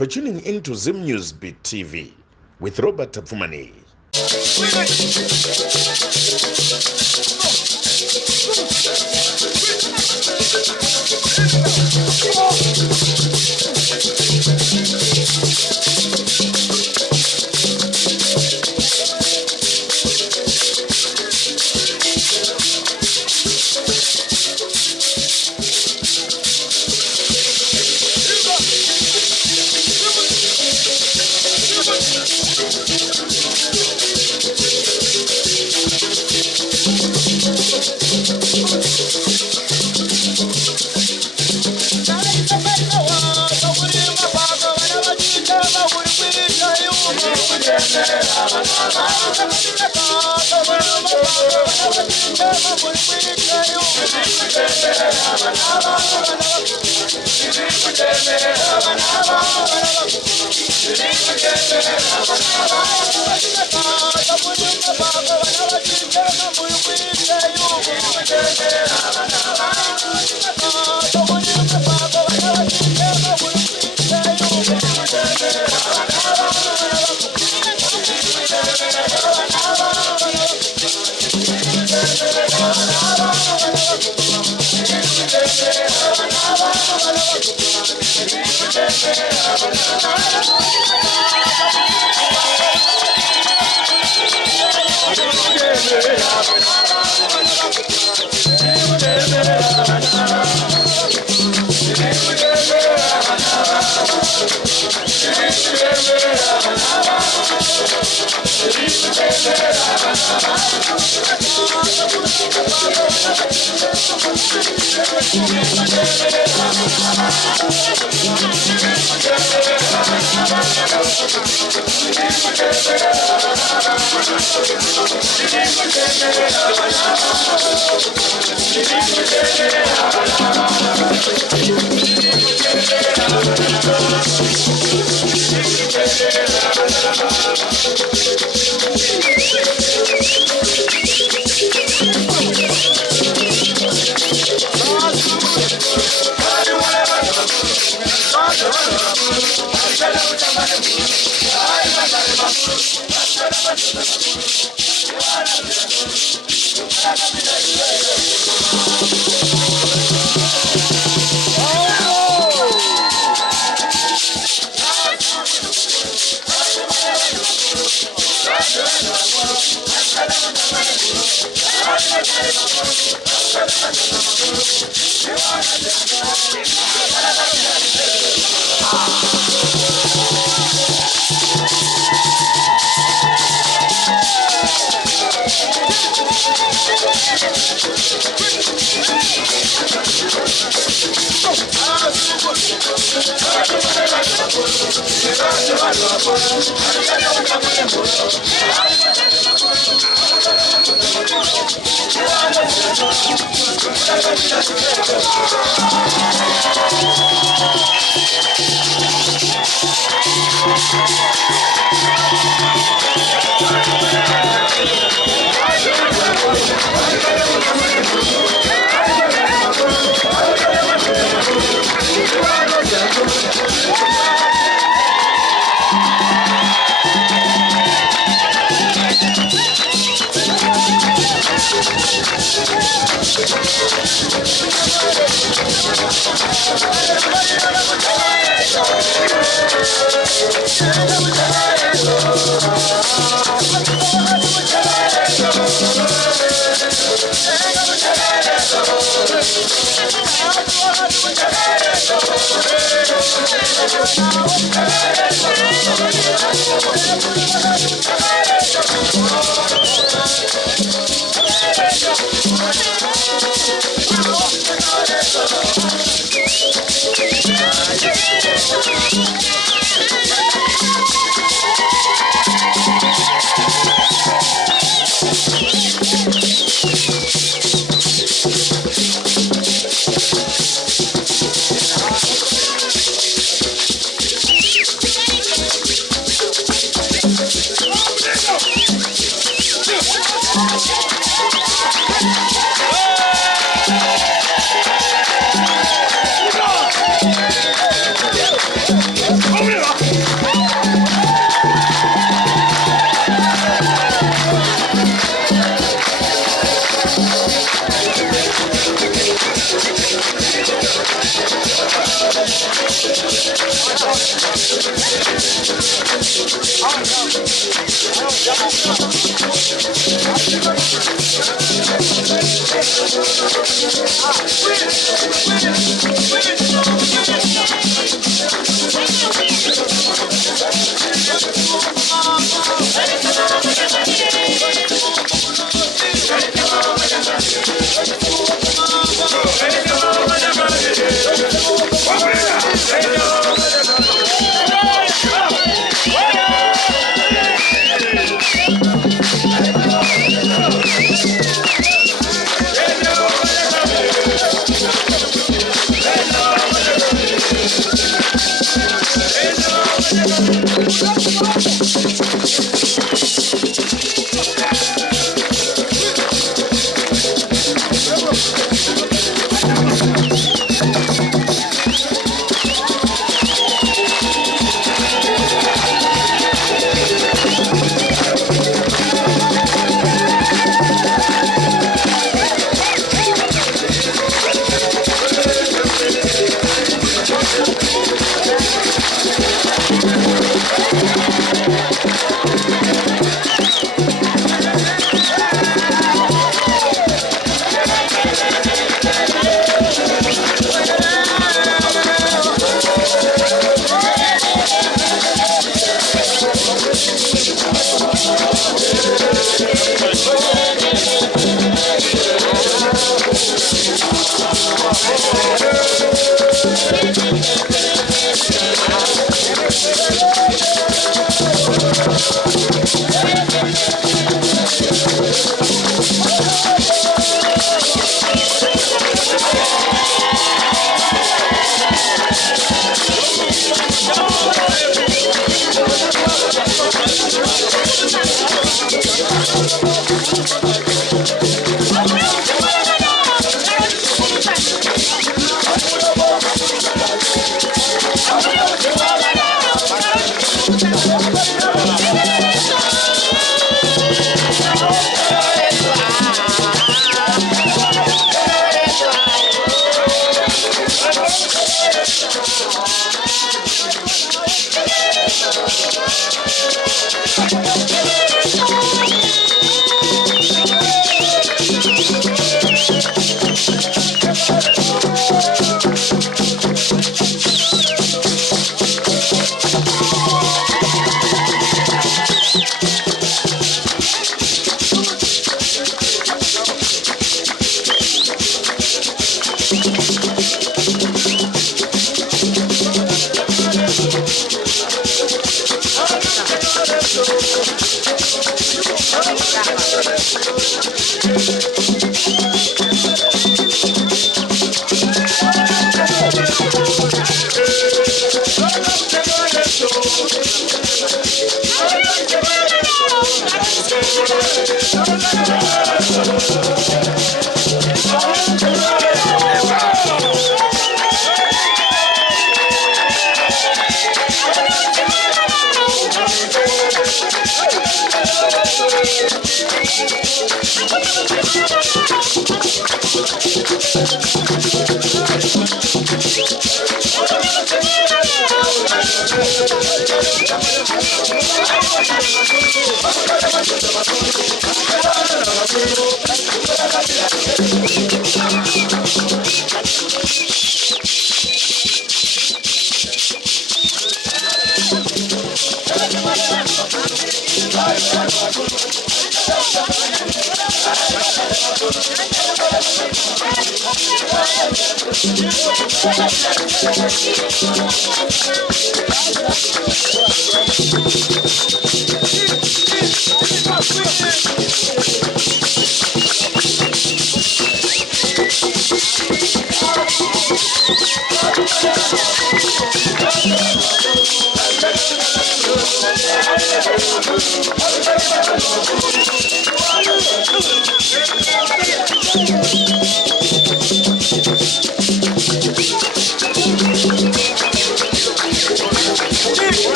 for tuning into Zim News Beat TV with Robert Tapfumani. Come here.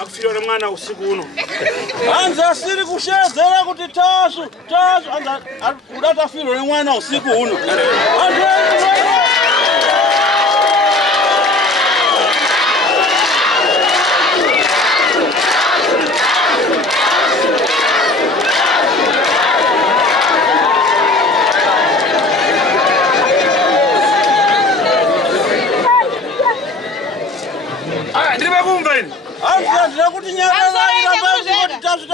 Akufira mwana usiku uno. Anza siri kushezera kuti tasu anza kudata filo mwana usiku uno. Anza kuti nyaka zaira basi kuti tasu.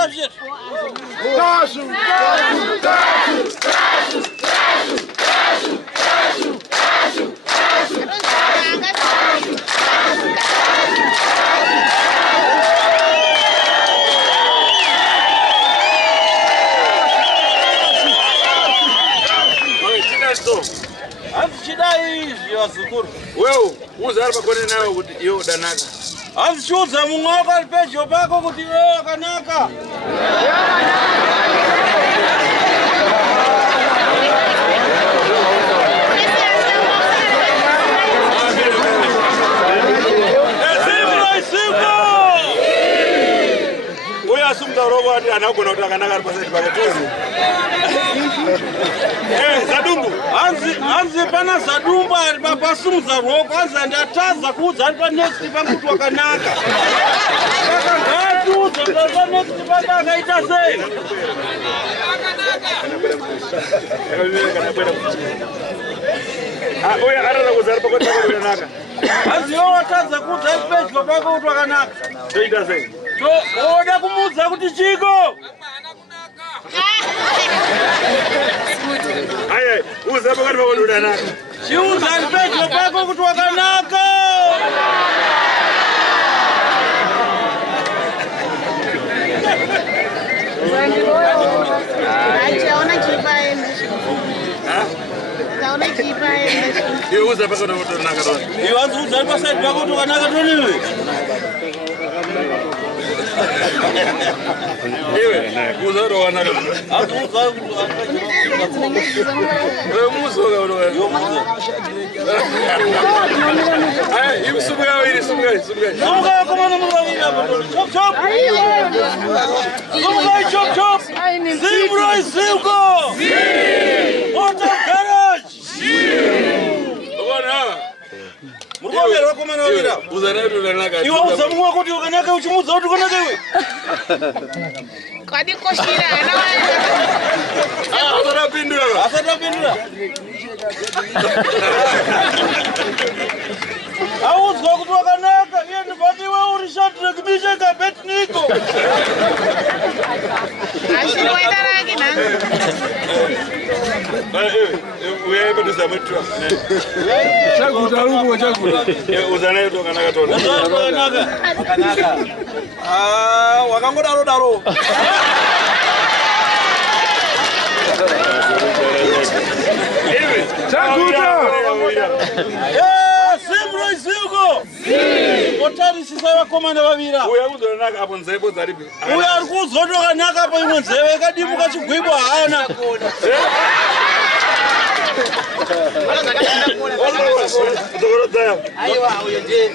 Zukuru. Wewe uzari pakone nawe kuti iyo danaka. Azichuza mung'oka pecho pako kuti wewe kanaka. Oya sumda robo ati anagona kuti akanaka pasati paketozi. Zadumbu. Anzi pana zadumbu ari papasumza roko anza ndataza kuudza ari pa next panguti wakanaka. Saka pa next panaka ita sei. Oya arara kuzari pakoti pakanaka. Anzi yo wataza kuudza ari pedyo pakuti wakanaka. Toita sei. Oda kumudza kuti chiko. Aye, uza pakati pakoti danaka. Chiuza ari pedyo pako kuti wakanaka. Iyo uza pakati pakoti danaka don. Iyo anzi uza ari pasati pako kuti wakanaka doniwe. Iwe, uza ro wanaka. Azuza Muzoga ro. Aye, imsubu yawe iri subuga. Subuga komana mubavira bado. Chop. Subuga chop. Zimro Zimko. Auto garage. Bwana. Murugomero komana mubavira. Uzana ro danaka. Iwe uzamwa kuti ukanaka uchimudza kuti ukanaka iwe. Kwadi koshira ana. Asatapindura. Auzwa kuti wakanaka iye ndibatiwe uri Shadrack Meshach Abednego. Ashinoenda rangi nangu. Uye beduza metro. Chaguta rubo chaguta. Uzana ro kanaka tona. Wakanaka. Wakangodaro daro. Chaguta. Zimro Zimko. Otari sisa vakomana vavira. Uya kuzonaka apo nzebo dzaripi. Uya ari kuzotoka naka apa imwe nzeve kadimuka chigwibwa haana. Aiwa uyo je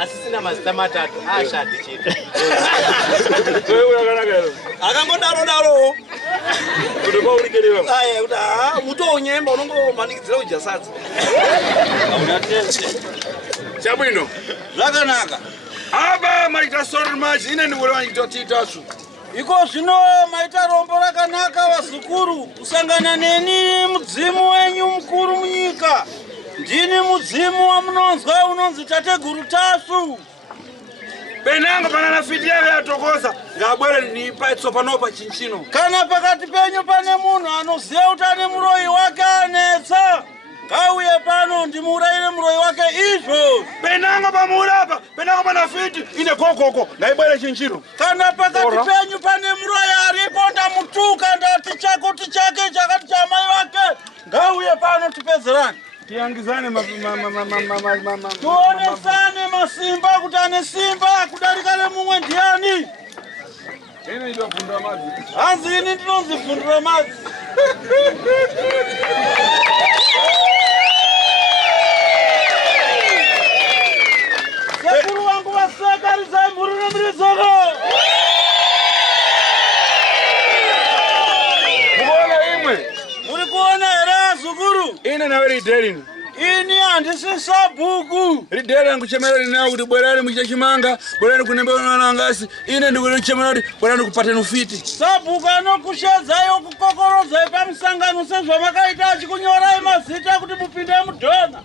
asisina mazita matatu ashati chete. Wewe uyakanaka ero. Akangodaro. Kuti paurikeriwa. Aye kuti mutonyemba unongomanikidzira ujasadza. Chabwino. Zvakanaka. Aba maita sorry much ine ndikulewa nditotitasu. iko zvino maita rombo rakanaka vazukuru kusangana neni mudzimu wenyu mukuru munyika. Ndini mudzimu wamunonzwa unonzi tateguru Tashu. Penango panana fiti yake yatokoza ngabwere nipaitso panopa chinchino. Kana pakati penyu pane munhu anoziva kuti ane muroyi wake anetsa, ngauye pano ndimurayire muroyi wake izvo. Penango pamurapa, penango pana fiti ine kokoko ngaibwere chinchino. Kana pakati penyu pane muroyi aripo ndamutuka ndati chakuti chake chakati chamai wake, ngauye pano tipedzerane. Tiangizane tuonesane masimba kuti ane simba kudarika nemumwe ndiani. Ine ndopundura madzi. Hanzi ini ndinonzi pundura madzi. Sekuru wangu waseka rizai murune mrizoko. Muona imwe. Muri kuona here zukuru? Ine nawe rideri. Ini handisi sabhuku. Rideri yangu chemera linawo kuti bwerani muchachimanga, bwerani kunembewa nangasi. Ine ndikuti chemera kuti bwerani kupata nufiti. Sabhuku anokushedzai okukokorodzai pamusangano sezvamakaita achikunyorai mazita kuti mupinde mudhona.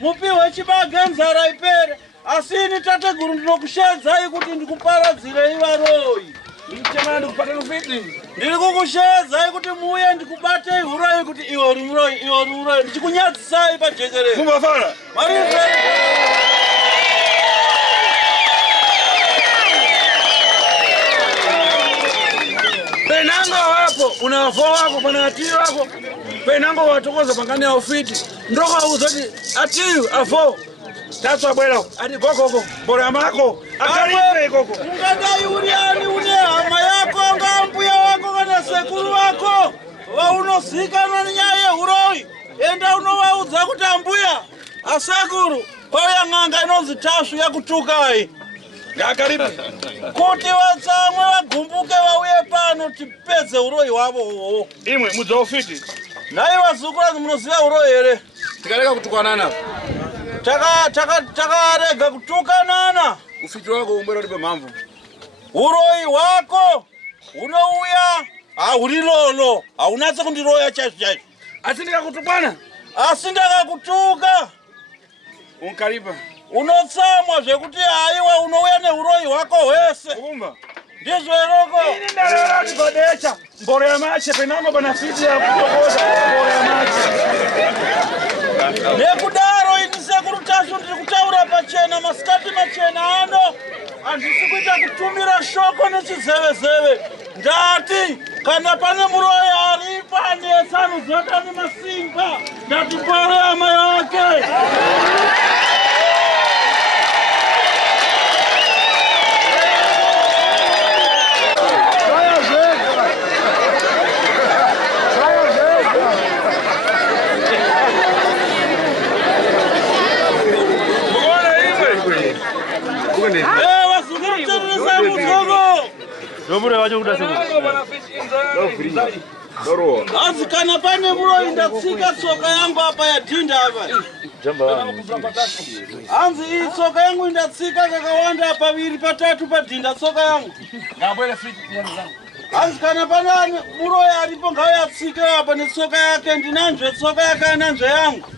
Mupiwe chibage nzara ipere. Asi ini tateguru ndinokushedzai kuti ndikuparadzirei varoyi. Ndichemera ndikupata nufiti. Ndiri kukushedzai kuti muuye ndikubatei huroyi kuti iwe uri muroyi, iwe uri muroyi. Ndichikunyatsisai pajekerere. Mumafara. Marizve. Penango wapo, unafo wako, pana atiyu wako. Penango watokoza pangani ya ufiti. Ndoko uzoti atiyu, afo. Tatswa bwela, ati koko, bora mako, akaripe koko. Ungadai uriani une hama yako, ngambuya wako, kana sekuru wako. Waunozikanwa nenyaya yehuroyi. Enda unovaudza kuti ambuya, asekuru, kwauya ng'anga inonzi Tashu yakutukai. Ngakaripe. Kuti vatsamwe vagumbuke vauye pano tipedze uroyi hwavo. Imwe, mudza ufiti. Nai vazukuru munoziva uroyi here? Tikareka kutukanana. Takarega kutukanana. Ufiti wako umbera uripe mamvu. Uroyi hwako unouya hauri lolo. Haunatse kundiroya chaizvo. Asi ndikakutukana? Asi ndakakutuka. Unkaripa. Unotsamwa zvekuti haiwa unouya neuroyi hwako hwese. Kumba. Ndizvo heroko. Ini ndarara kuti padecha. Mboro ya mache penango pana fiti ya kutokoza. Mboro ya mache. Nekudaro ini sekuru Tashu ndiri kutaura pachena masikati machena ano. Handisi kuita kutumira shoko nechizeve-zeve. Ndati kana pane muroyi aripo anetsa anoziva ane masimba, ndatipore hama yake. Vazukuru tereresai mutsoko. Nomure wacho kuda seku. Hanzi kana pane muroyi ndatsika tsoka yangu apa yadhinda apa. Hanzi iyi tsoka yangu ndatsika kakawanda paviri patatu padhinda tsoka yangu. Ngabwere fiti piyani zangu. Hanzi kana pane muroyi aripo ngauyatsike apa netsoka yake, ndinanzve tsoka yake ananzve yangu.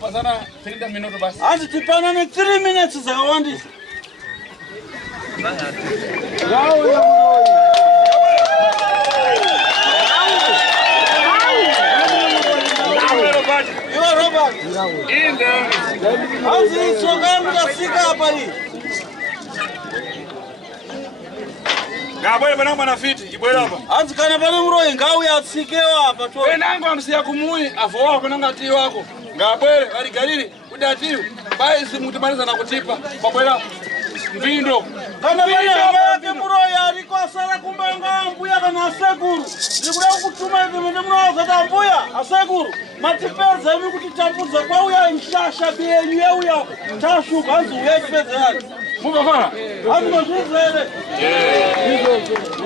Pasana 30 minuto basi. Hanzi tipanane 3 minutes dzakawandisa. Ngauya muroyi. Iwe Robert. Hanzi tsoka yangu ndatsika apa iyi. Ngabwere penango pana fiti, ibwere apa. Hanzi kana pane muroyi ngauya atsikewo apa to. Penango amsiya kumuyi, afo wako penango atiyu wako. Ngabwere valigalili kuti atiyu. Bai simutimaliza na kutipa. Babwera mvindo. Kana pane hama yake muroyi ariko asara kumbanga ambuya kana asekuru. Ndikuda kukutuma ivi mende munowaza ambuya, asekuru. Matipedza imi kuti tapudza kwauya mshasha biyenyu yeuya Tashu hanzi uyai tipedzerani. Mubafara. Azima zvizere.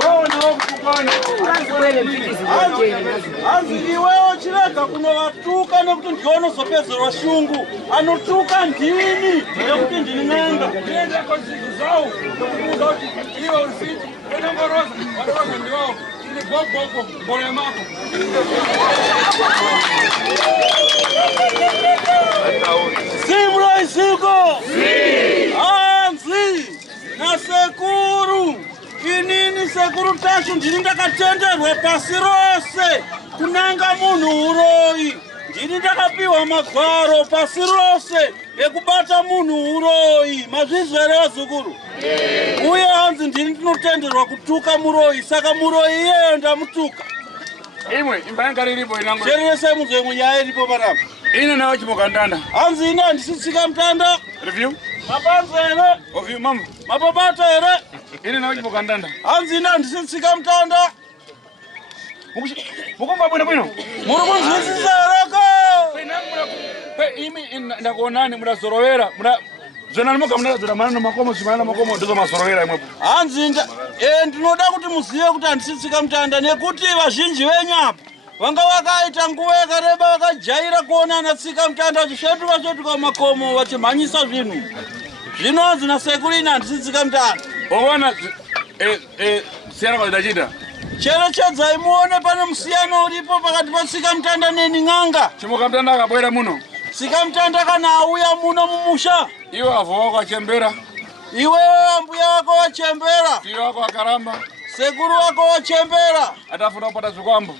Wao na wakukana. Anzi iwewo chirega kunovatuka nekuti ndiono zopedzerwa shungu. Anotuka ndini nekuti ndini n'anga. Ndienda kwa siku zao. Kukuza kuti iyo usiti. Wenangoroza. Waroza ndiwao. Ili gogo mbole mako. Simro isiko. Anzi na sekuru. Inini sekuru tacho ndini ndakatenderwa pasi rose kunanga munhu uroyi. Ndini ndakapiwa magwaro pasi rose ekubata munhu uroyi. Mazvizere vazukuru? Uye hanzi ndini ndinotenderwa kutuka muroyi, saka muroyi iyeyo ndamutuka. Imwe imba yanga riripo inango. Cherese muzwe munyaya iripo parapa. Ine nawo chimokandanda. Hanzi ine handisitsika mutanda. Review. Mapanza here. Oview mama. Mapapata here. Ine nawo chimokandanda. Hanzi ine handisitsika mutanda. Mukumba bwino. Muri kunzwisisa hereko? Imi ndakuonani mudazorovera. Zvona nimoga munadzora mana namakomo zvimana namakomo ndizo mazorovera imwepo. Hanzi ndinoda kuti muzive kuti handisitsika mutanda nekuti vazhinji venyu apa vanga vakaita nguva yakareba vakajaira kuona anatsika mutanda vachisvetuka mumakomo vachimhanyisa zvinhu. Zvino hanzi nasekuru ine handisitsika mutanda. Waona siyana kwazidachita. Cherechedzai muone pane musiyano uripo pakati patsika mutanda neni n'anga. Chimoka mutanda akabwera muno. Tsika mutanda kana auya muno mumusha. Iwe avho wako achembera. Iwe ambuya wako wachembera. Tiyo wako akaramba. Sekuru wako wachembera. Atafuna kupata zvikwambo.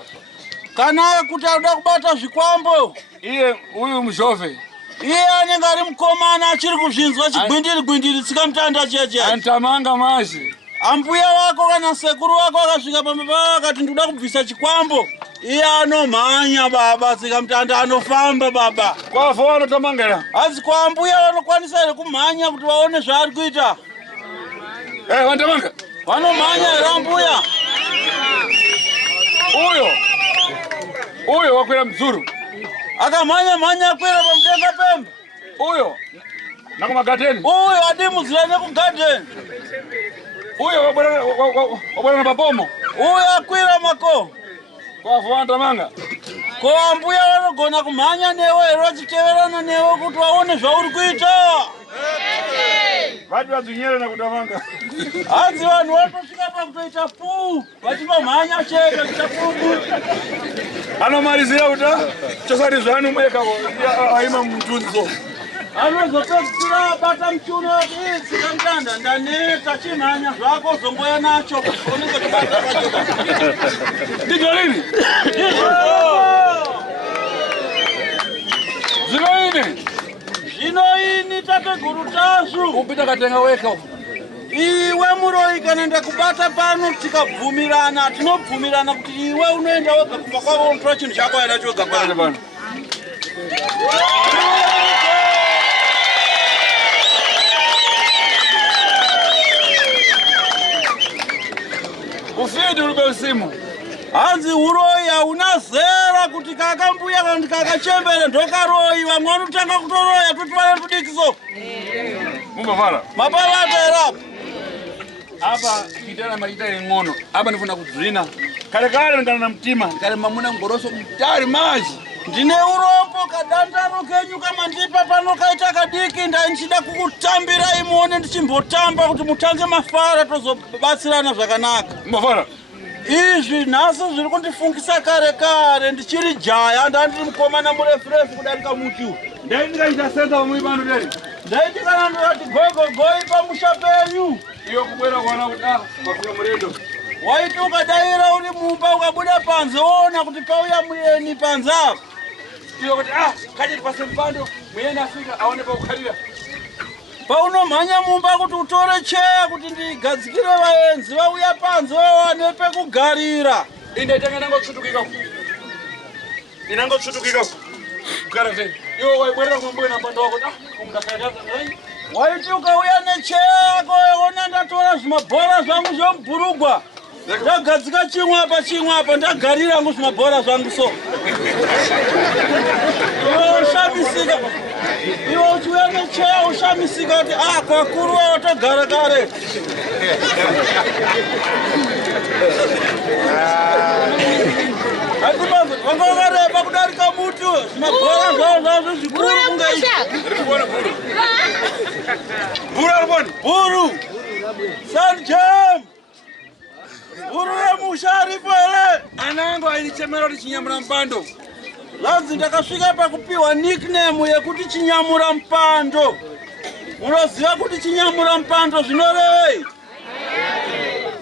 Kana kuti auda kubata zvikwambo. Iye uyu muzhove. Iye anenge ari mukomana achiri kuzvinzwa chigwindiri tsika mutanda cheche. Antamanga mazhi. Ambuya wako kana sekuru wako akasvika pamba pavo akati ndoda kubvisa chikwambo. Iye anomhanya baba, tsika mutanda anofamba baba. Kwavho vanotamangera. Asi kwa ambuya vanokwanisa here kumhanya kuti vaone zvaari kuita. Vanotamanga. Vanomhanya here ambuya. Uyo wakwira mzuru. Akamhanya akwira pamudenga pemba. Uyo nakumagadheni. Uyo adimudzira nekugadheni. Uyo wabwera na papomo. Uyo akwira mako. Kwavho vanotamanga. Ko ambuya vanogona kumhanya newe here vachiteverana newe kuti vaone zvauri kuita. Vati vadzinyere nakutamanga. Hanzi vanhu vatosvika pakutoita puu vachipamhanya chete kuita puu. Anomarizira kuti chosati zvanomweka aima mutunzo. Anozopedzisira abata muchiuno kuti tsika mutanda ndaneta chimhanya zvako zongoya nacho onenge chibata pachoka. Ndizvo lini? Zvino ini tateguru tasu. Upita katenga weka. Iwe muroyi kana ndakubata pano tikabvumirana tinobvumirana kuti iwe unoenda wega kumba kwavo unotora chinhu chako yana choga pano. Ufidi uribe usimu. Hanzi uroyi hauna zera kuti kakambuya kana kuti kakachembere ndokaroyi vamwe vanotanga kutoroya tuti vane tudikiso. Mubafara. Mapalata erapo. Apa kitana maita ngono. Apa nifuna kudzina. Kale ndikana na mtima, ndikale mamuna ngoroso mtari maji. Ndine uropo kadandaro kenyu kama ndipa pano kaita kadiki ndanchida kukutambira imuone ndichimbotamba kuti mutange mafara tozobatsirana zvakanaka. Mubafara. Izvi naso zviri kundifungisa kare ndichiri jaya ndandiri mukomana murefu kudarika muti. Ndaindikaita senta vamwe pano deri. Ndaindikana ndoti gogogoi pamusha penyu. Iyo kubwera kuona kuti mafika murendo. Waiti ukadaira uri mumba ukabuda panze woona kuti pauya muyeni panze apa. Iyo kuti kaje tipase mpando muyeni afika aone pakukhalira. Paunomhanya mumba kuti utore cheya kuti ndigadzikire vaenzi vauya panze vawane pekugarira. Inde tanga nangotsvutukika. Inangotsvutukika. Kugara sei. Iwo waibwerera kumboyo na mpando wako kumudakaita ndai. Waiti ukauya necheya yako ona ndatora zvimabhora zvangu zvomubhurugwa. Ndagadzika chimwe apa ndagarira ngo zvimabhora zvangu so. Iwo shamisika. Iwo uchiuya uone chea ushamisika kuti kwa kuru watogara kare. Akubanza wangogareba kudarika mutu magora zvazo zvikuru kungai. Buru Sanjam Buru ya musharifu ele anango ainichemera kuti Chinyamura Mpando. Lanzi ndakasvika pakupiwa nickname yekuti Chinyamura Mpando. Munoziva kuti Chinyamura Mpando zvinorevei?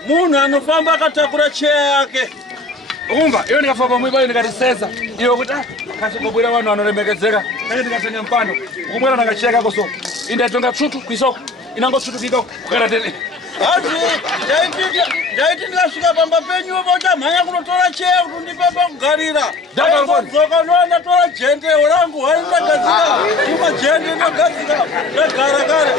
Munhu anofamba akatakura cheya yake. Umba, iyo ndikafamba mwiba ndikatisesa. Iyo kuti kasingobwira vanhu vanoremekedzeka. Kane ndikasanya Mpando. Kumwera ndakacheka koso. Indatonga tsvutu kwisoko. Inango tsvutu kiko kukaratele. Ndaiti ndikasvika pamba penyuwo vochamhanya kunotora cheya kuti ndipepa kugarira. Dzoka ndondatora jende rangu hari ndagadzika. Kuma jende ndagadzika. Ndagara kare.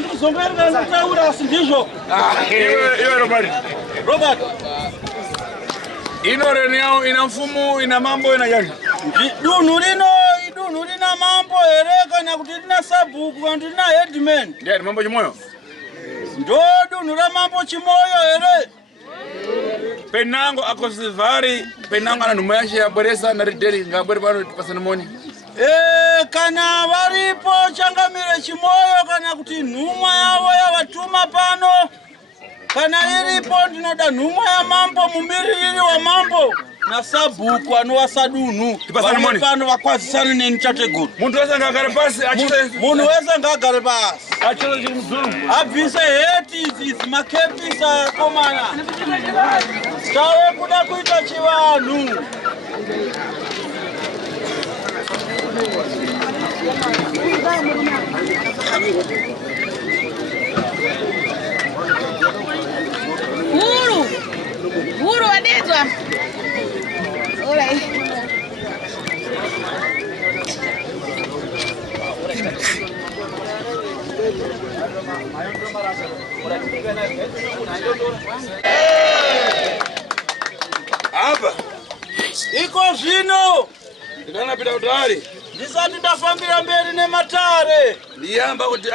Ndikuzombereka ndikutaura asi ndizvo. Iwe Robert. Ino reni yao ina mfumo, ina mambo, ina jani. Dunhu rina mambo here kana kuti rina sabhuku kana kuti rina headman. Ndiye mambo chimoyo. Ndo dunhu ra mambo chimoyo here. Penango akosivari, penango ana nhuma yashe yaboresa na rideri ngabori pano pasana moni. Kana varipo Changamire Chimoyo kana kuti nhumwa yavo yavatuma pano. Kana iripo ndinoda nhumwa ya mambo, mumiririri wa mambo na sabhuku anowasa dunhu. Vamwe pano vakwazisana neni tateguru. Muntu wese ngagare pasi achise. Munhu wese ngagare pasi. Achise chiri muzuru. Abvise heti idzi makepisa komana. Tave kuda kuita chivanhu. Buru wadedzwa. Alright. Apa. Iko zvino. Ndikanapita kutari. Ndisati ndafambira mberi nematare. Ndiyamba kuti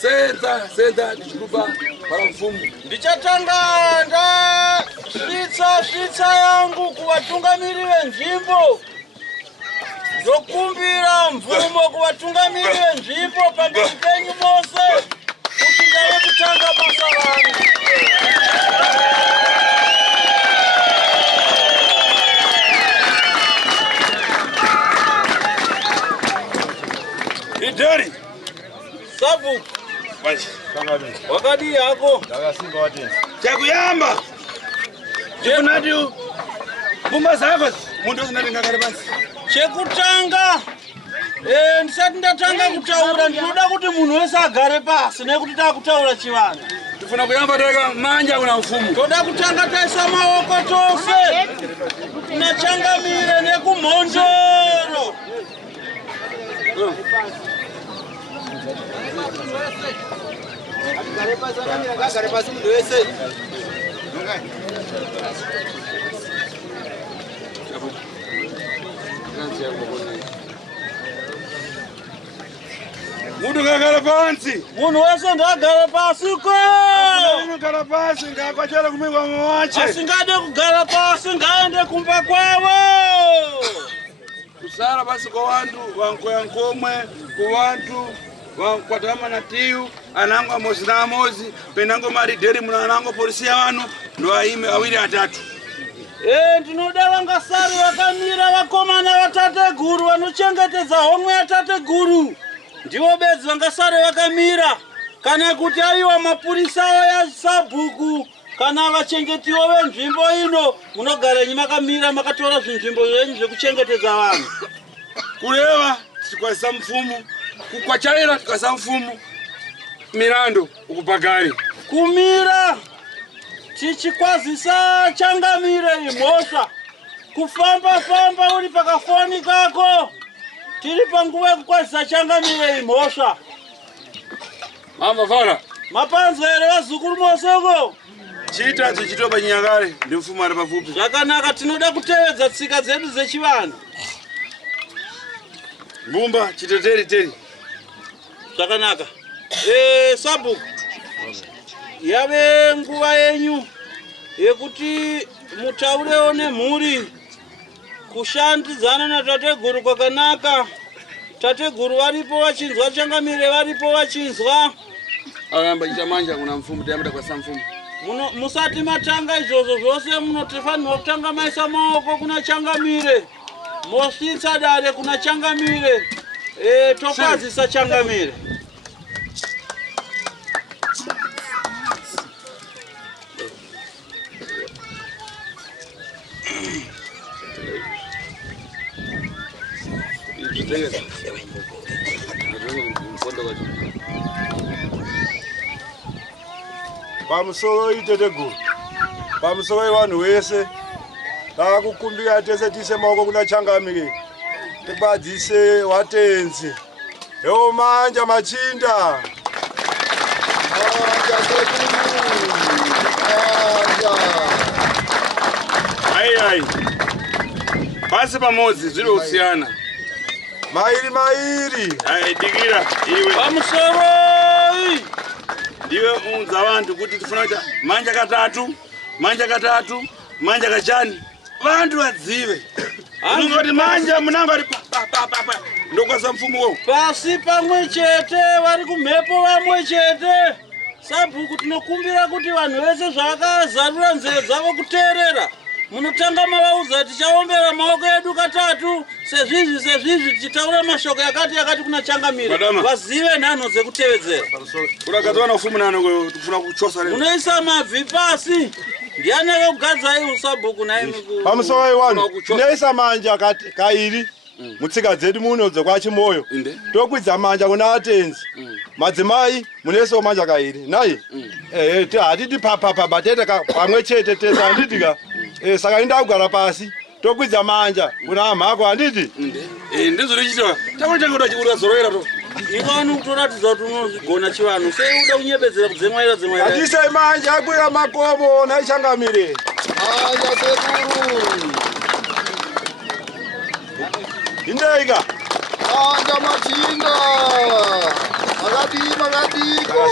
senza ndichikupa para mfumo. Ndichatanga ndasvitsa yangu kuvatungamiri venzvimbo. Ndokumbira mvumo kuvatungamiri venzvimbo pamberi penyu mose kuti ndave kutanga basa rangu. Idari. Sabu. Basi. Wakati yako. Ndakasimba watenzi. Chakuyamba. Jekunadi bumba zako muntu usinati ngagare pasi. Chekutanga. Ndisati ndatanga kutaura ndinoda kuti munhu wese agare pasi nekuti takutaura chivanhu. Tifuna kuyamba tega manja kuna mfumo. Toda kutanga taisa maoko tose. Na Changamire nekumhondoro. Agare pasi muntu wese. Muntu ngagare pansi. Munhu wese ndagare pasi ko. Ngagare pasi ngakwachera kumingwa mwache. Asingade kugara pasi ngaende kumba kwavo. Kusara basi kwa wantu wankoyankomwe kuwantu wankwatama na tiu anango amozi na amozi penango marideri muna anango polisi ya wanu ndo aime awili atatu. Ndinoda vangasari vakamira vakomana vatateguru vanochengetedza homwe yatateguru. Ndivo bedzi vangasari vakamira kana kuti aiwa mapurisa ya sabhuku kana vachengetiwo venzvimbo ino munogara nyi makamira makatora zvinzvimbo zvenyu zvekuchengetedza vanhu. Kureva tikwasa mfumo kukwachaira tikwasa mfumo mirando ukupagari kumira tichikwazisa Changamire imhosva kufamba uri pakafoni kako tiri panguva yekukwazisa Changamire imhosva. Mama fara. Mapanzwa ere vazukuru mosoko. Chita chichito panyakare ndi mfumu ari pafupi. Zvakanaka tinoda kutevedza tsika dzedu dzechivanhu. Mbumba chiteteriteri. Zvakanaka. Sabhuku. Yave nguva yenyu yekuti mutaurewo nemhuri kushandidzana natateguru kwakanaka. Tateguru varipo vachinzwa, Changamire varipo vachinzwa. Aramba chitamanja kuna mfumu tayamda kwa samfumu. Musati matanga izvozvo zvose munotifanirwa kutanga maisa maoko kuna Changamire. Mosvitsa dare kuna Changamire. Tokwazisa Changamire. Pamusoro iteteguru. Pamusoro vanhu vese. Takukumbira tese tise maoko kuna Changamire. Tikwadzise watenzi. Ewo manja machinda. Ai. Basi pamodzi zviri usiyana. Mairi. Ai dikira iwe. Pamusoro. Ndiwe unza vantu kuti tifuna kuita manja katatu, manja kachani. Vantu vadzive. Ngoti manja munango ari pa. Ndokwasa mfumo wo. Pasi pamwe chete vari kumhepo vamwe chete. Sabhuku tinokumbira kuti vanhu vese zvakazarura nzeve dzavo kuteerera. Munotanga mavaudza tichaombera maoko edu katatu sezvizvi tichitaura mashoko yakati kuna Changamire. Vazive nhano dzekutevedzera. Urakadzana ufumu nano tufuna kuchosa leo. Munoisa mabvi pasi. Ndiani akakugadza iwe Sabhuku naye mukuru. Pamusoro wanu. Tinoisa manja kairi. Mutsika dzedu munodze kwa Chimoyo. Tokwidza manja kuna atenzi. Madzimai muneso manja kairi. Nai? Hatiti papa batete pamwe chete tesa handitika. Saka ndakugara pasi. Tokwidza manja kuna amhako handiti? Ndizvo richitwa. Takuti urazoroera to. Ivanu kutoratidza kuti unozvigona chivanhu. Sei uda kunyepedzera kudzemwaira. Hatise manja akwira makomo na Changamire. Manja sekuru. Indaika. Manja machinda. Makadiko.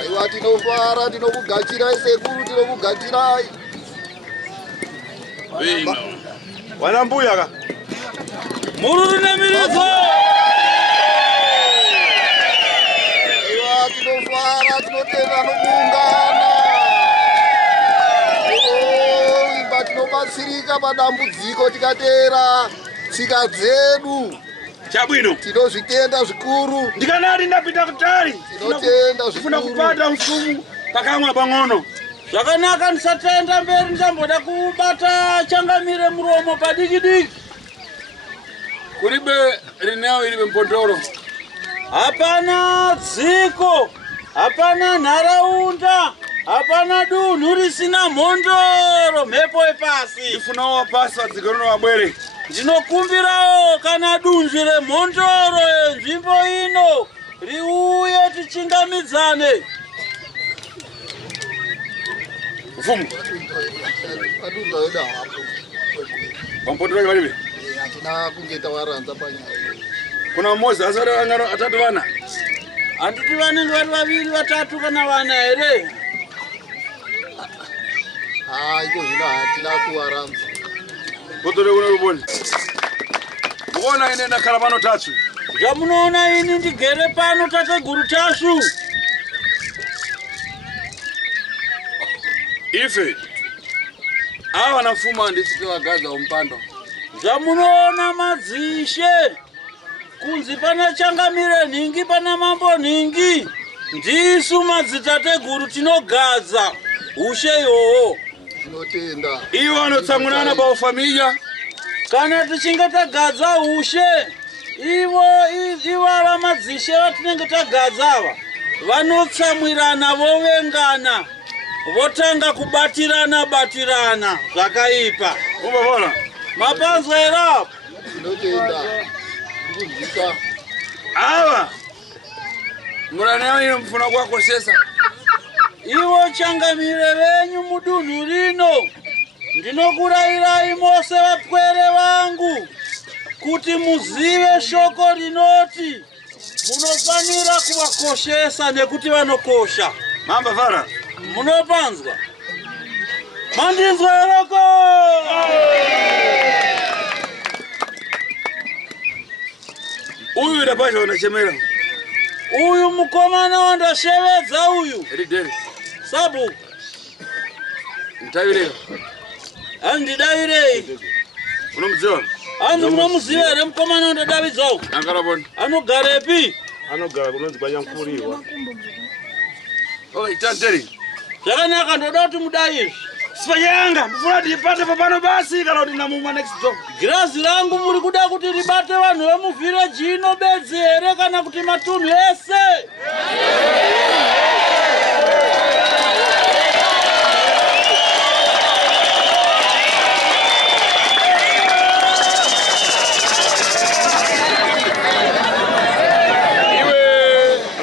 Aiwa tinofara, tinokugachirai sekuru, tinokugachirai. Wana mbuya ka. Mururu nemiridzo. Aiwa tinofara, tinotenda nokuungana. Imba tinobatsirika padambudziko tikateera tsika dzedu. Chabwino. Tinozvitenda zvikuru. Ndikanati ndapita kutali. Tinotenda zvikuru. Tifuna kupata mfumu pakamwa pang'ono. Zvakanaka ndisatenda mberi ndichamboda kubata Changamire muromo padiki. Kuribe rineo iribe mpondoro. Hapana dziko, hapana nharaunda, hapana dunhu risina mhondoro mhepo yepasi. Ndifunawo pasi vadzigaro vabwere. Ndinokumbirawo kana dunzvi remhondoro yenzvimbo ino riuye tichingamidzane. Mfumu. Padunza yoda hapo. Pampondoro varibe. Hatina kunge tawaranza panyaya. Kuna mmozi asari atatu vana. Handiti vanenge vari vaviri vatatu kana vana here? Iko zvino hatina kuwaranza. Potore kuna ruboni. Muona ine ndakhala pano Tasvu. Zvamunoona ini ndigere pano tateguru Tasvu. Ife ava na mfumo handisi tivagadza umpando. Zvamunoona madzishe. Kunzi pana Changamire nhingi pana mambo nhingi. Ndisu madzitateguru tinogadza ushe ihoho. Tinotenda. Ivo vanotsamwirana paufamilya. Kana tichinge tagadza ushe, ivo ava madzishe vatinenge tagadza ava vanotsamwirana vovengana votanga kubatirana zvakaipa. Umbavona? Mapanzwa era. Tinotenda. Kunzika. Ava Murani ino mfuna kwako sesa. Iwo changamire venyu mudunhu rino. Ndinokurayirai mose vapwere vangu kuti muzive shoko rinoti munofanira kuvakoshesa nekuti vanokosha. Mamba fara. Munopanzwa. Mandinzwa roko. Uyu ndapasha unachemera. Uyu mukomana wandashevedza uyu. Rideri. Sabu. Mtayire. Andidayirei. Unomuziva? Andi munomuziva here mukomana wandadavidzawo. Angarabona. Anogarepi? Anogara kunonzi kwanyamkuriwa. Oh, itanteri. Zvakanaka ndoda kuti mudayizve. Sipanyanga, mfuna ndipate papano basi kana kuti namumwa next door. Girazi rangu muri kuda kuti ribate vanhu vemuvhireji ino bedzi here kana kuti matunhu ese?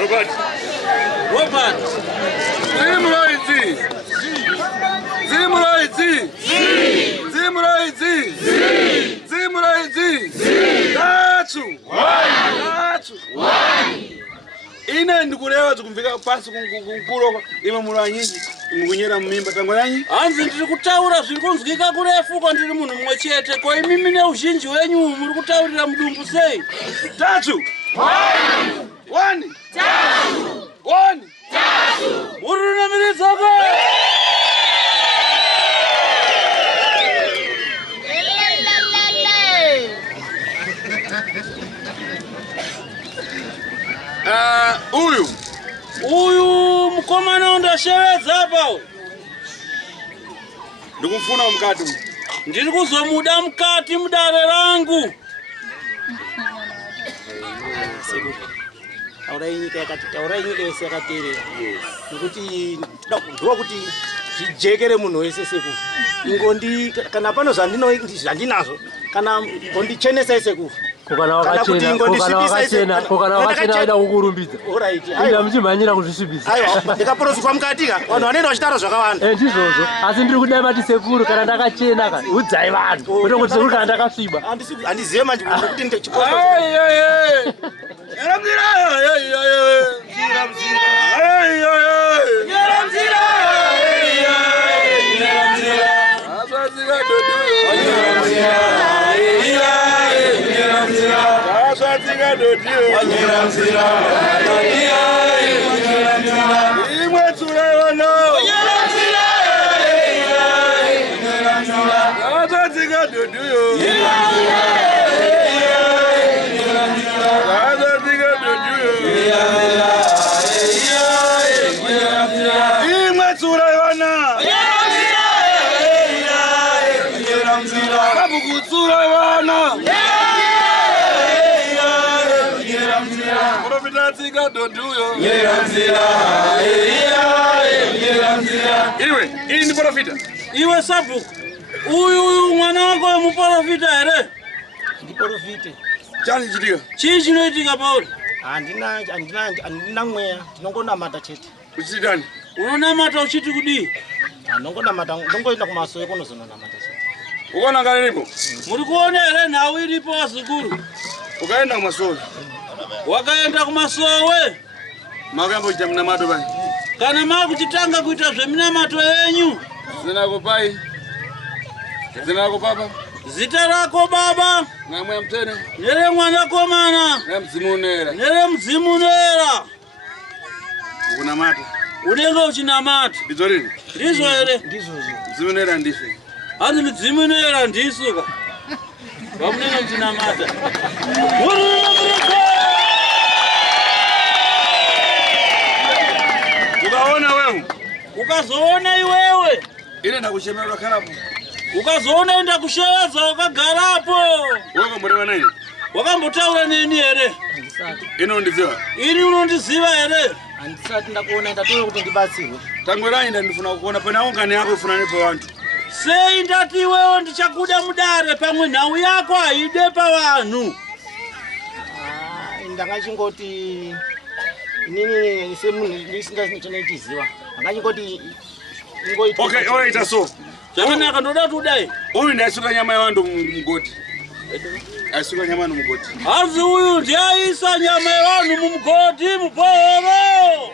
Robert. Ina ndikulewa zikumvika pasi kunkulo imwe mulanyinji mukunyera mumimba tangwanyi. Hanzi ndiri kutaura zviri kunzwika kurefuko ndiri munhu mumwe chete ko imimi neuzhinji wenyu muri kutaurira mudumbu sei? 3 1 1 Muri runamirizako. Uyu mukomana undashevedza apa. Ndikumfuna mukati. Ndiri kuzomuda mukati mudare rangu. Taurai nyika yese yakateerera. Nekuti ndwa kuti zvijekere munhu wese seku. Ingondi kana pano zvandinazo kana ngondichenesa seku. Kokana wakachena waida kukurumbidza. Alright. Enda mchimhanyira kuzvisvibisa. Aiwa, ndikaporoswa mukatika. Vanhu vanoenda vachitaura zvakawanda. Ndizvozvo. Asi ndiri kudai mati sekuru kana ndakachena kana udzai vanhu. Kwete kuti sekuru kana ndakasviba. Handizive manje kuti ndichiposta. Iwe, ini profita. Iwe Sabu. Uyu mwana wako wemuprofita here? Ndiprofite. Chani chitika? Chii chinoitika pauri? Handina mweya. Ndinongonamata chete. Uchitani? Unonamata uchiti kudii? Ndongonamata, ndongoenda kumasowe kunozononamata chete. Ukaona ngani nipo? Muri kuona here nhau iripo wazukuru? Ukaenda kumasowe. Wakaenda kumasowe? Makamba kuita minamato bani? Kana makuchitanga kuita zveminamato yenyu? Zina kupai. Zina kupapa. Zita rako baba. Namwe mtene. Nere mwana komana. Mzimunera. Nere mzimunera. Ukunamata. Unenge uchinamata. Ndizo rini? Ndizo here? Ndizozo. Mzimunera ndife. Hanzi mzimunera ndisuka. Vamunenge uchinamata. Ukaona wewe. Ukazoona iwewe. Ile ndakuchemerwa karabu. Ukazoona ndakushevedza wakagarapo. Wakamborewa nani? Wakambotaura neni here? Ino ndiziva. Ini unondiziva here? Handisati ndakuona ndatowe kuti ndibatsirwe. Tangwerai ndandifuna kuona pana ungani yako ifuna nepo vantu. Sei ndati iwewe ndichakuda mudare pamwe nhau yako haide pavanhu. Ndangachingoti Nini semu nisingaziwa. Anganyikoti ngoita. Okay, oita so. Jamani akandoda tudai. Huyu ndiye asuka nyama ya wandu mgoti. Asuka nyama no mgoti. Azi huyu ndiye aisa nyama ya wandu mgoti mporo.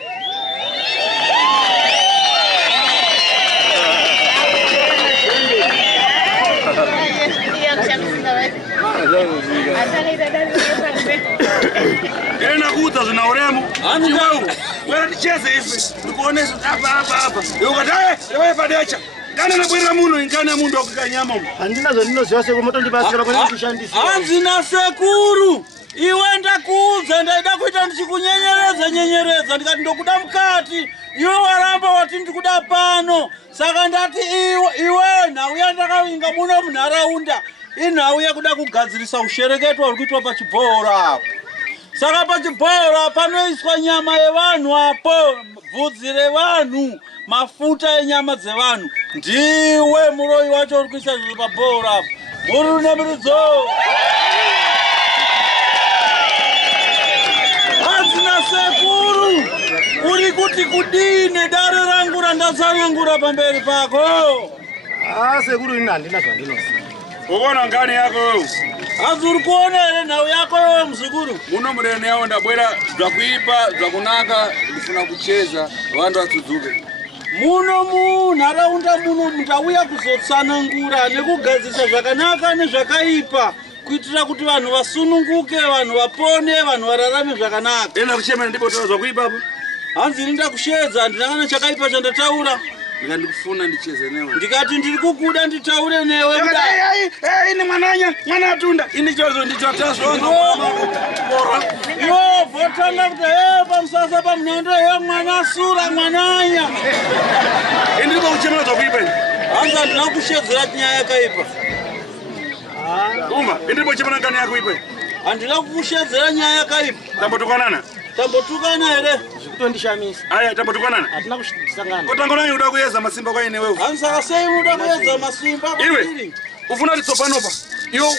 Ena kuta zina uremu. Ani wewe. Wewe nicheze hivi. Nikuonesha hapa. Ukatae, wewe padecha. Kana na bwera muno ingana mundu akukanyama. Andinazo ndinoziwase kumoto ndibasira kwani kushandisa. Anzi na sekuru. Iwe ndakuudza ndaida kuita ndichikunyenyereza ndikati ndokuda mukati. Iwe waramba wati ndikuda pano. Saka ndati iwe nauya ndakawinga muno munharaunda. Inauya kuda kugadzirisa ushereketo uri kuitwa pachibhora. Saka pachibhora panoiswa nyama yevanhu apo, bvudzi revanhu, mafuta enyama dzevanhu. Ndiwe muroyi wacho uri kuisa zviri pabhora apo. Muri nemiridzo. Hazina sekuru. Uri kuti kudini dare rangu randasanyangura pamberi pako. Sekuru ina andina zvandinosi. Uona ngani yako wewe? Azuri kuona ere nhau yako wewe mzukuru. Muno murene yao ndabwera zvakuipa zvakunaka ndifuna kucheza vandu vatsudzuke. Muno munharaunda muno mutauya kuzotsanangura nekugadzirisa zvakanaka nezvakaipa kuitira kuti vanhu vasununguke, vanhu vapone, vanhu vararame zvakanaka. Ena kuchemera ndipo taura zvakuipa hapo? Hanzi ndinda kushedza ndina kana chakaipa chandataura. Ndikufuna ndicheze newe. Ndikati ndiri kukuda nditaure newe. Ini mwananya, mwana atunda. Ini chozo ndichotazo. Yo, botanga kuti pamusasa pamunondo mwana sura mwananya. Ini ndipo kuchemera zvakuipa ini. Hanzi ndina kushedzera nyaya yakaipa. Uma, ini ndipo kuchemera ngani yako ipa. Handina kukushedzera nyaya yakaipa. Tambotukanana? Tambotukana ere. Zvekutondishamisa. Aya, tambotukanana? Hatina kusangana. Kotangona uda kuyeza masimba kwa ine wewe. Hansa sei uda kuyeza masimba kwa iwe. Ufuna litsopanopa. Iyo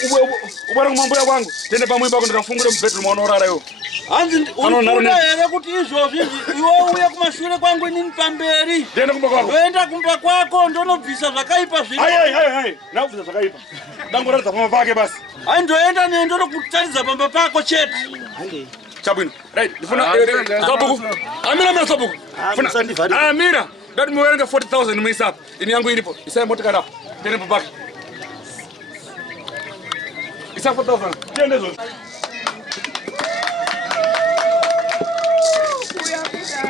ubara kumambuya kwangu. Tende pamwe pako ndikafungure mubedroom unorara yo. Hanzi unoda ere kuti izvozvi iwe uye kumashure kwangu inini pamberi. Tende kumba kwako. Ndoenda kumba kwako ndonobvisa zvakaipa zviri. Hai. Nakubvisa zvakaipa. Dangoratidza pamba pake basi. Hai ndoenda nendonokutaridza pamba pako chete. Hande. Chabwino. Right, ndifuna sabuku. Amira sabuku. Amira. Ndati muwerenga 40,000 muisapa. Ini yangu ilipo. Isaya motikari hapo. Tende pambake. Isa 4,000. Tiende zo.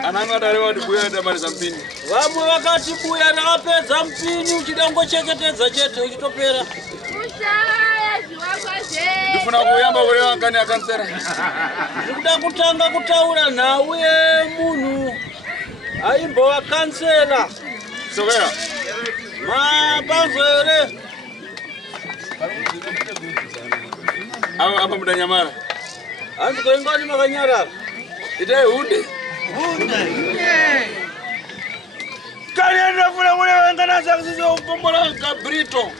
Ananga darewa ndibuya ndamari za mpini. Vamwe vakati buya ndakapedza mpini uchida kungochengetedza chete uchitopera. Ndifuna kuyamba kurewa ngani akansera. Ndikuda kutanga kutaura nhau yemunhu aimbova kansela. Sokera. Mapanzere. Apa mudanyamara. Hanzi koingani makanyarara. Itai hunde. Kani ndafuna mune wengana sakusizo kupombola kabrito.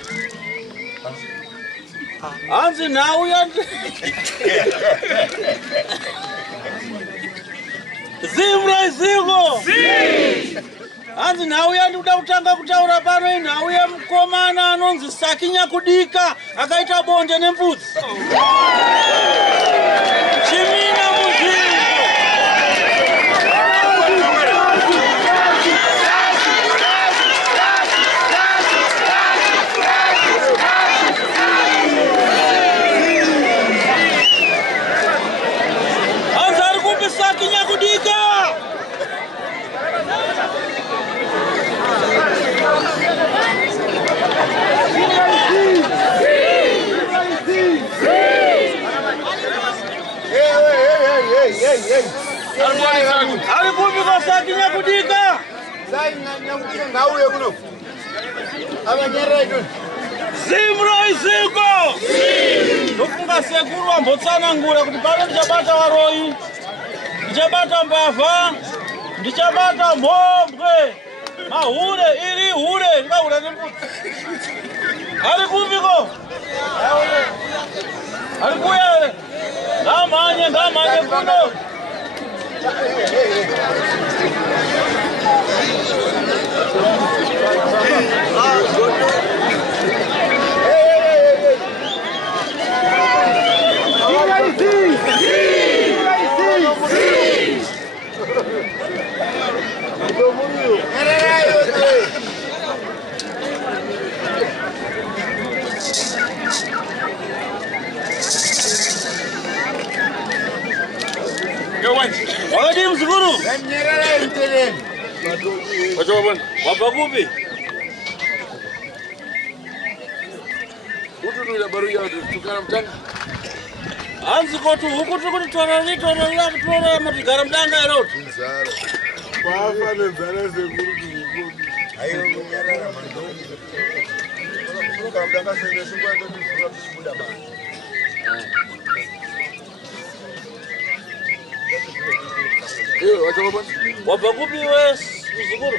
Hanzi nhau yandi. Zimra iziko. Hanzi nhau yandi kuda kutanga kutaura pano inhau yemukomana anonzi Sakinya Kudika akaita bonde nembudzi. Chimina muzingo. Hanzi ari kupi Sakinya Kudika. Ari kupi kwa Sakinya Kudika. Zimra iziko. Ndofunga sekuru wambotsanangura kuti pano ndichabata varoyi, ndichabata mbavha, ndichabata mhombwe, mahure iri hure ngahure nembudzi. Ari kupiko? Ari kuya ere? Ngamanye kuno. Wakati mzukuru. Wacha bwana. Wapa kupi? Hutu ndio baru ya tukana mtanga. Anzi kotu huku tukuni twarani twarala mtwara matigara mtanga ero. Wafa ne zara sekuru. Ayo mnyara na mandoni. Kwa mtanga sasa sungwa ndio tusubuda bana. Wapa kupi we mzukuru?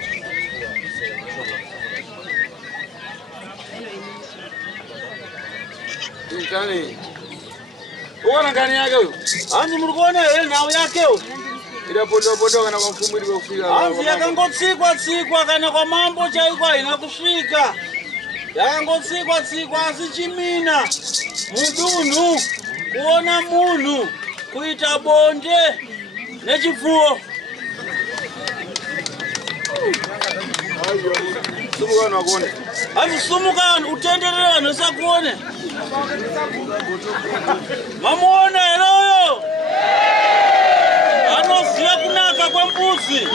Nkani. Uwana ngani yake huyo? Anzi murukone nao yake huyo. Ila podo kana kwa mfumo ili kufika. Anzi yakangotsikwa kana kwa mambo chaikwa inakushika. Yakangotsikwa asichimina. Mudunu kuona munhu kuita bonde nechifuo. Sumukana kuone. Anzi sumukana utenderera nesakuone. Mamuona eroyo. Anoziya kunaka kwa mbuzi.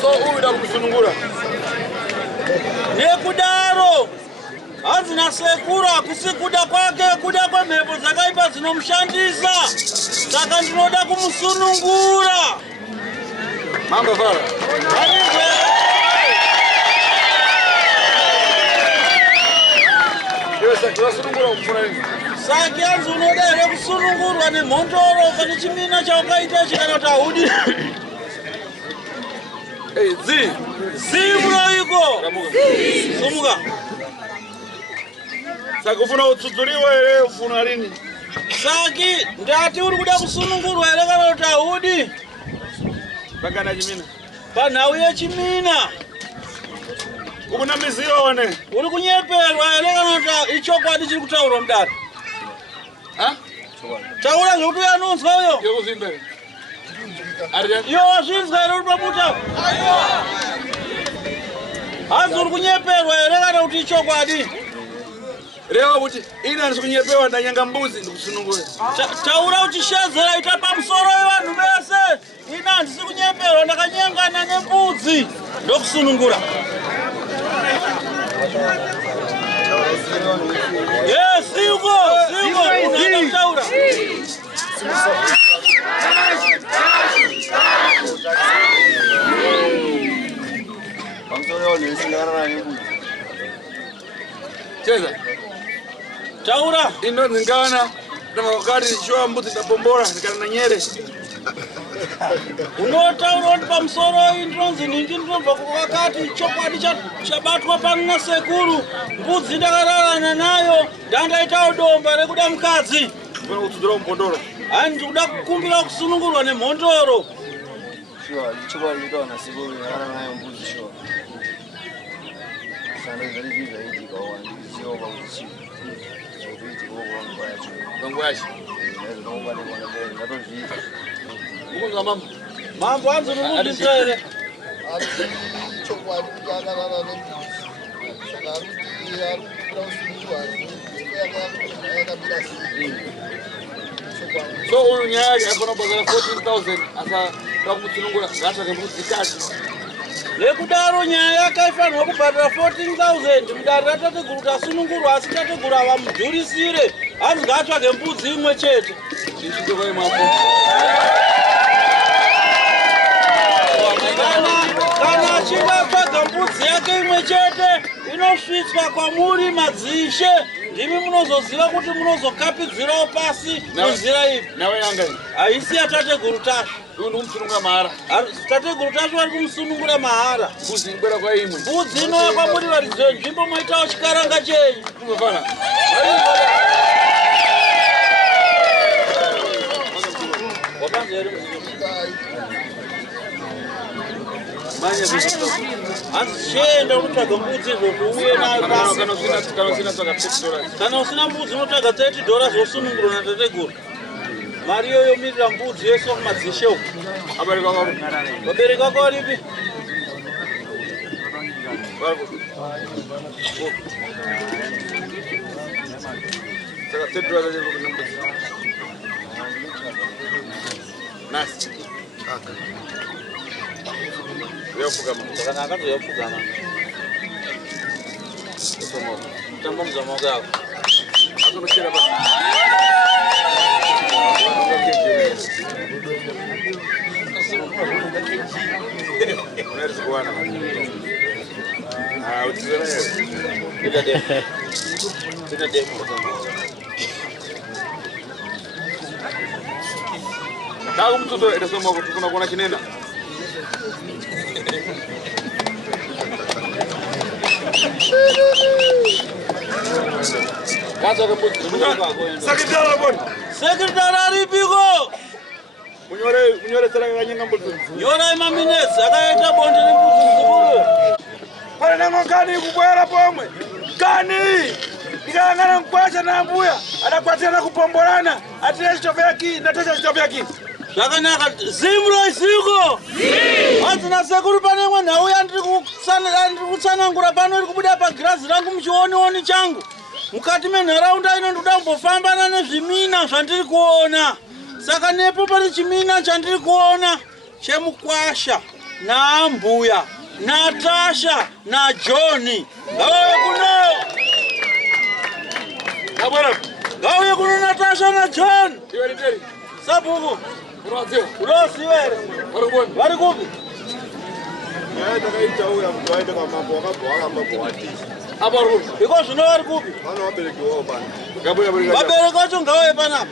So uyu ndakusunungura. Nekudaro. Anzi nasekura kusikuda kwake kuda kwa mhepo dzakaipa dzinomshandisa. Saka ndinoda kumusunungura. Mamba fara. Yesa kusunungura umfuna nini? Saki anzi unoda ere kusunungurwa nemhondoro kana chimina chaukaita chikana tahudi. Munoiko. Sumuka. Saka ufuna utsudzuriwa ere ufuna lini? Saki ndati uri kuda kusunungurwa ere kana tahudi. Pakana chimina. Panhau yechimina. Ukuna miziyo one. Uri kunyeperwa ere kana ichokwadi chiri kutaurwa mudare. Ha? Taura zvokuti uyanonzwa uyo. Yekuzimbere. Iyo wazvinzwa ere uri pabuta. Hanzi uri kunyeperwa ere kana kuti ichokwadi. Reva kuti ina ndisikunyepewa ndanyanga mbuzi ndikusunungura. Taura kuti shezera ita pamusoro yevanhu vese. Ina handisi kunyeperwa ndakanyengana nembudzi ndokusunungura. Yes, siko unaenda kutaura. Cheza. Taura. Ino ningana na wakati nishoa mbuzi ndabombora nikana na nyere. Unotaura kuti pamusoro indronzi ningi ndinobva kwakati chokwadi chabatwa pano nasekuru. Mbudzi ndakararana nayo ndandaitawo domba rekuda mukadzi. Kuna kutsudzura umpondoro. Hani ndikuda kukumbira kusunungurwa nemhondoro. Sure, chokwadi itaona sekuru yakararana nayo mbudzi sure. Sanda zviri zvaiti kawandiziwa pakuti zvokuiti vokuvangu yacho Vangu yacho. nezvinokubanikwa ndatozviita Ukunzwa mambo. Mambo hanzi unokuzvisa ere? chokwadi kuti akarara nembudzi saka arikuti arikukura usunungurwa yakabira sei chokwadi. So uyu nyaya yake afana kubhadhara 14,000 asa takutsunungura ngatsvake mbudzi kazi. Nekudaro nyaya yakaifanirwa kubhadhara 14,000 mudare ratateguru kuti asunungurwa asi tateguru avamudhurisire. Hanzi ngaatsvage mbudzi imwe chete. Ndichitova imambo. Kana achinge atsvaga mbudzi yake imwe chete inosvitswa kwamuri madzishe. Ndimi munozoziva kuti munozokapidzirawo pasi nenzira ipi. Nawe yanga iyi. Haisi yatateguru tashu. Uyu ndikumusunungura mahara. Tateguru tashu vari kumusunungura mahara. Mbudzi ingwera kwa imwe. Mbudzi inouya kwamuri varidzo nzvimbo moitawo chikaranga chenyu. Kumefana. Wakanzeri manya kutoka. Anzishenda unotsvaga mbudzi zvokuuye nayo pasi. Kana usina mbudzi unotsvaga $30 wosunungura natateguru. Mari iyoyo yomirira mbudzi yese kumadzishe uku. Vabereki vako varipi? Saka $30 ziri kuna mbudzi. Nasi. Yopugama. Saka nakazo yopugama. Somo. Tamba mzamoga yako. Akunoshira basi. Unaweza kuona. Utizana hiyo. Bila demo. Kama mtoto anasoma kuna kuona kinena. Kaza kumbuka. Sekretari bon. Sekretari aripiko. Unyore tsala kanyanga mbuzi. Nyora imaminesi akaita bonde nembuzi mzukuru. Pale nango kani kubwera pomwe. Kani. Ndikangana mkwasha na mbuya. Adakwatira kupombolana. Atire chitofeki natesha chitofeki. Zvakanaka zimro isiko. Hazina sekuru pane mwe nhau yandiri kutsanangura pano iri kubuda pagirazi rangu muchioni changu. Mukati menharaunda ino ndoda kumbofamba nezvimina zvandiri kuona. Saka nepo pane chimina chandiri kuona chemukwasha naambuya Natasha na Johnny. Ngauye kuno. Ngauye kuno Natasha na John. Sabugu. Urosiwere. Vari kupi? Iko zvino vari kupi? Vabereki vacho ngauye panapa.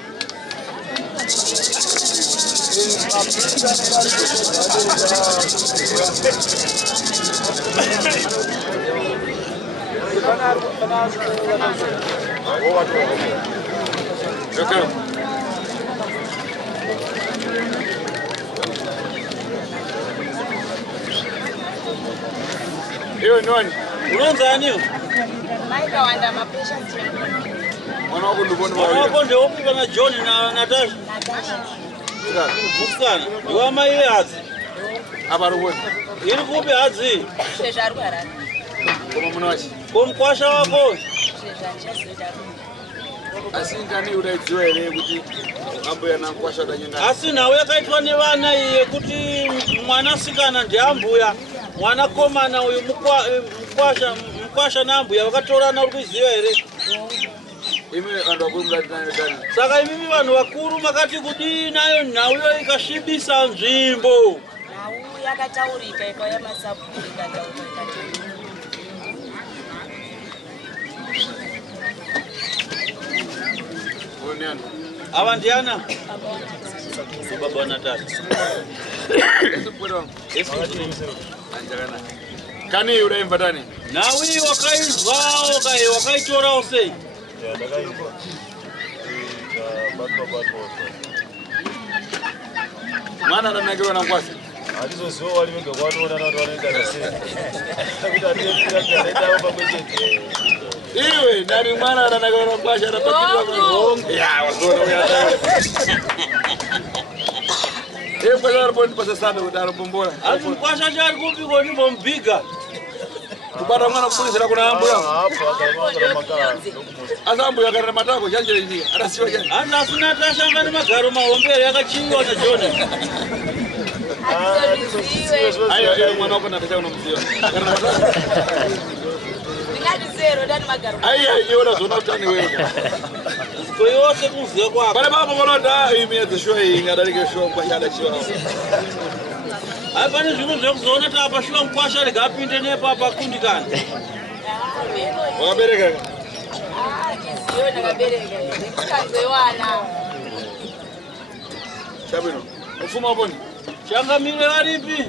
Hiyo nani? Unaanza nini? Maika wanda mapresha tena. Mwana wako ndio bwana. Mwana wako ndio upi na John na Natasha? Muskana. Ndiwa mai hadzi. Abari wona. Iri kupi hadzi? Sezvaru harani. Koma munachi. Komkwasha wako. Sezvanchazida. Asi ngani uraidziwa ere kuti ambuya nakwasha danyanga. Asi nawe yakaitwa nevana iye kuti mwana sikana ndiambuya. Mwana komana uyu mkwasha nambuya vakatorana uri kuziva ere? Imi vanhu vakuru mudati nayo dani. Saka imimi vanhu vakuru makati kudii nayo nhauyo ikasvibisa nzvimbo. Nhau yakataurika ikauya masapuri ikataurika. Onani. Ava ndiana? Baba wa Natasha. Anjagana. Kani uraimva tani? Nawi wakaizwa wakaitora sei? Mwana ananagiwa na ngwasi. Alizoziwa walimenge kwanoona na watu wanaenda na sisi. Kuti atiyepika kanaenda hapa kwechete. Iwe ndani mwana ananagiwa na ngwasi anapatiwa mgongo. Ya wazona uyata. Kwa sababu bondi pasa sana kudaro bombola. Asi mkwasha chari kupi koni bombiga. Kubata mwana kupulisira kuna ambuya. Hapo akamanga makala. Asa ambuya kana matako chanje njia. Anasiwa jani. Anda asina Natasha ngani magaro mahombere yakachingwa na John. Ayo mwana wako Natasha unamziwa. Kana matako. Ndingati zero ndani magaro. Ayo iona zona utani wewe. Kwa yose kuziwa kwako. Bale baba mwana imiyeze shwa ingadarike shwa kwa shada shwa. Hai pane zvinhu zvekuzoona tapashuwa mkwasha rigapinde nepo apa kundikana. Wakabereka. Kiziyo ndakabereka. Ndikazoiwana. Chabino. Ufuma uponi. Changamire varipi?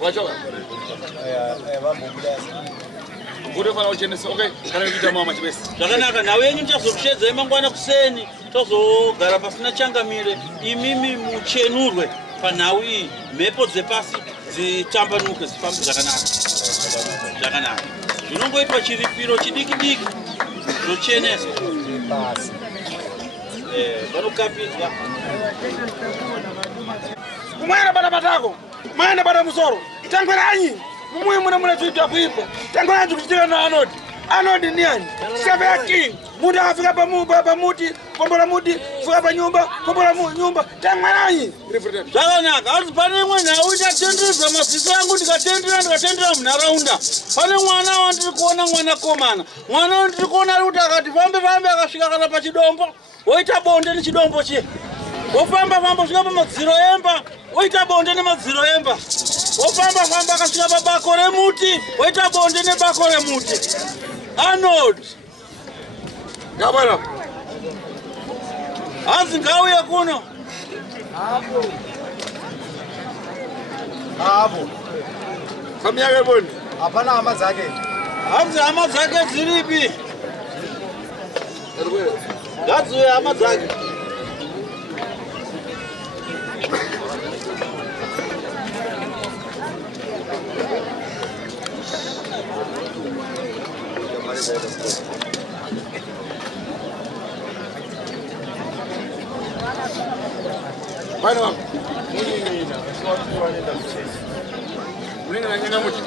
Wachoka. Aya vambo kudasa. Kuti fana uchenesa okay kana kuita mama chibesi. Zvakanaka nawe yenyu chazokushedza mangwana kuseni tozogara pasina changamire imimi muchenurwe panhau iyi mhepo dzepasi dzitambanuke dzifambe zvakanaka. Zvakanaka. Zvinongoitwa chiripiro chidiki zvochenesa. Vanokapidzwa. Kumwana bada matako. Mwana bada musoro. Tangweranyi. Mumwe muna tuita kuipa. Tangweranyi kuchitika na Anodi. Anodi ni ani? Save king. Muda afika pa muti, kombola muti, fika pa nyumba, kombola nyumba. Tangweranyi. Zvakanaka. Asi pane mwana uchatendera masiso yangu ndikatendera munharaunda. Pane mwana wandiri kuona mwana komana. Mwana wandiri kuona kuti akati fambe akasvika kana pachidombo. Woita bonde nechidombo chiye. Wofamba usvika pamadziro emba, woita bonde nemadziro emba. Wofamba akasvika pabako remuti, woita bonde nebako remuti. Arnold. Ngabana. Hanzi ngauye kuno. Hapo. Familia yake boni. Hapana hama zake. Hanzi hama zake ziripi? Gazuye hama zake. Bana wangu. Mlinga na nyanya muti.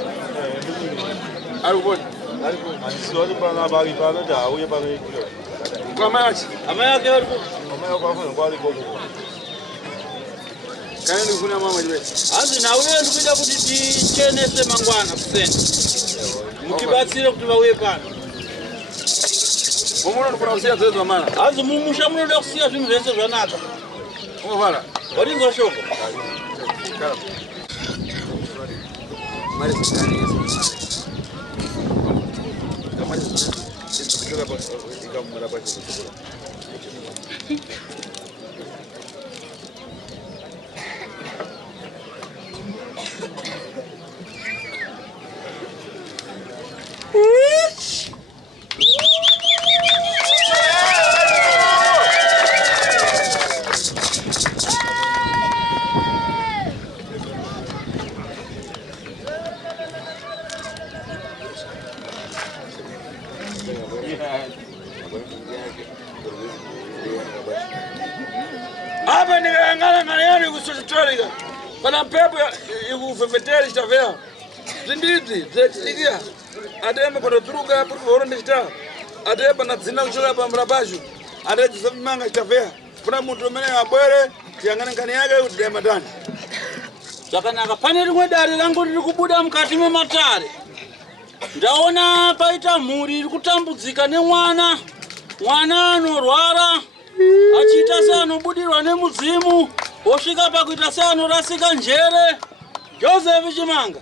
Aluboni. Siwali pana bagi pana da uye pana ikilo. Kwa machi. Amayake wali ku. Amaya kwa funa kwali koko. Kana ndikufuna mama jibe. Hanzi nauye ndikuita kuti tichenese mangwana kuseni. Mutibatsire kuti vauye pano. Mumono ndikufuna kusiya zezo mama. Hanzi mumusha munoda kusiya zvinhu zvese zvanaka. Umofara. Warinzwa shoko. Kala. Mari sikani yesu. Kama ndikutoka kwa ikamura kwa chukula. Hapa ngani kusototrika. Pana pepo ikufefetera chitavea. Zindidzi zetikia. Adema kwa turuka por favor ndita. Adeba na dzina kuchoka pa mrabashu. Adeba manga chitavea. Kuna muntu umene abwere yangana ngani yake udema ndani. Zvakanaka pane rimwe dare rangu riri kubuda mukati mematare. Ndaona paita mhuri iri kutambudzika nemwana. Mwana anorwara. Achiita seanobudirwa nemudzimu. Wosvika pakuita seanorasika njere. Joseph Chimanga.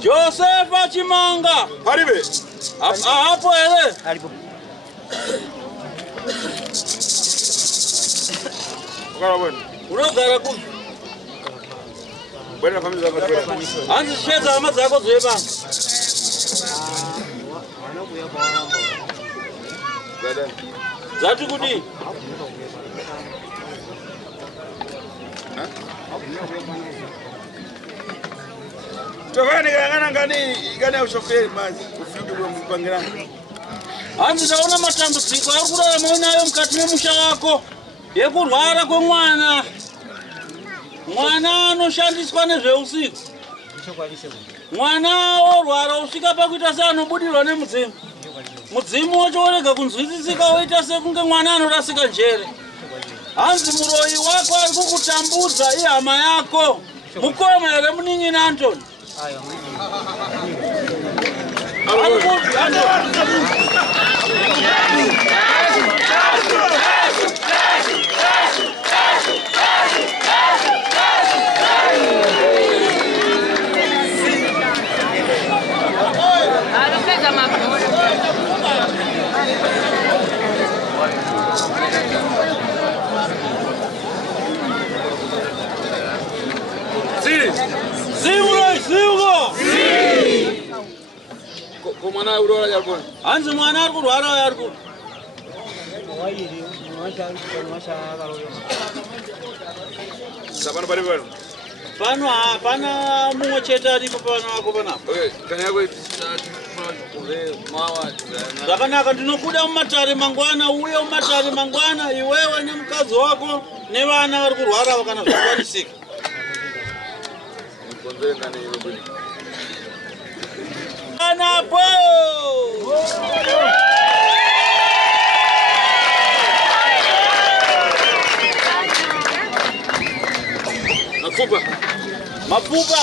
Joseph Chimanga. Paribe. Hapo hele. Alipo. Ukara bwana. Unogara ku. Bwana familia zako bwana. Hanzi shedza hama dzako dzoye pano. Zati kudi. Tofani ngani ushoferi mazi ufidi kwa mpangirana. Hanzi ndaona matambudziko ari kurarama unayo mukati memusha wako. Yekurwara kwemwana. Mwana anoshandiswa nezveusiku. Mwana orwara usvika pakuita seanobudirwa nemudzimu. Mudzimu wachooneka kunzwisisika woita sekunge mwana anorasika njere. Hanzi muroyi wako ari kukutambudza ihama yako. Mukoma here munin'ini Antoni. Mwana urora yarikoni. Hanzi mwana ari kurwara yarikoni. Sabana bari bari. Pano hapana mumwe chete aripo pano ako panapo. Kana yako zvakanaka ndinokuda mumatare mangwana uye mumatare mangwana iwewe nemukadzi wako nevana vari kurwara kana zvakwanisika. Anapo! Mapupa!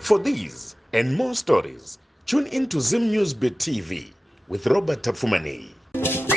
For these and more stories, tune in to Zim News Beat TV with Robert Tafumani.